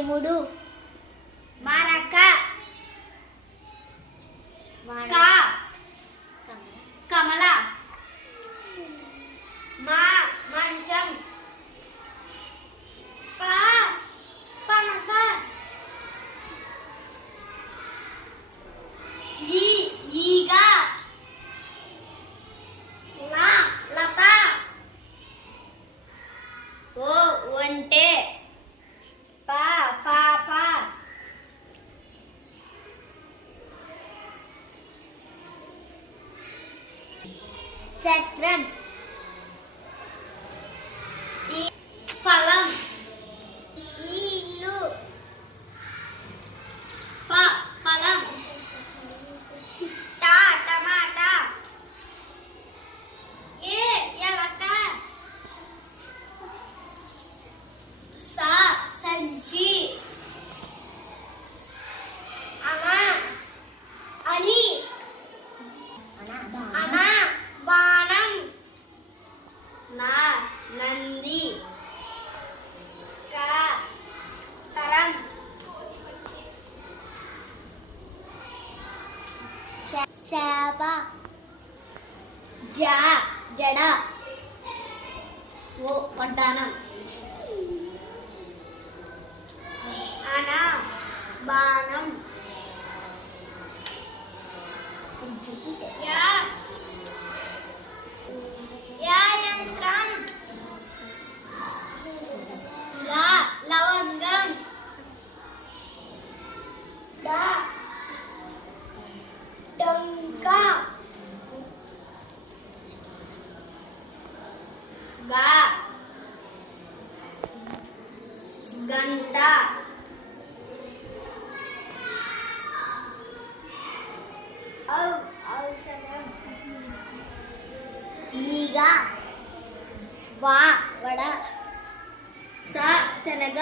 వేముడు మరక కమల మంచం పనస ఈగ లత ఒంటె పాప చక్రం ఫలం ఇల్లు ఫలం టమాటా ఎలక సంచి అని బాణం నంది తరం చేప జడ వడ్డానం బాణం యంత్రం లవంగం డొంక గంట ఔషధం ఈగ వడ శనగ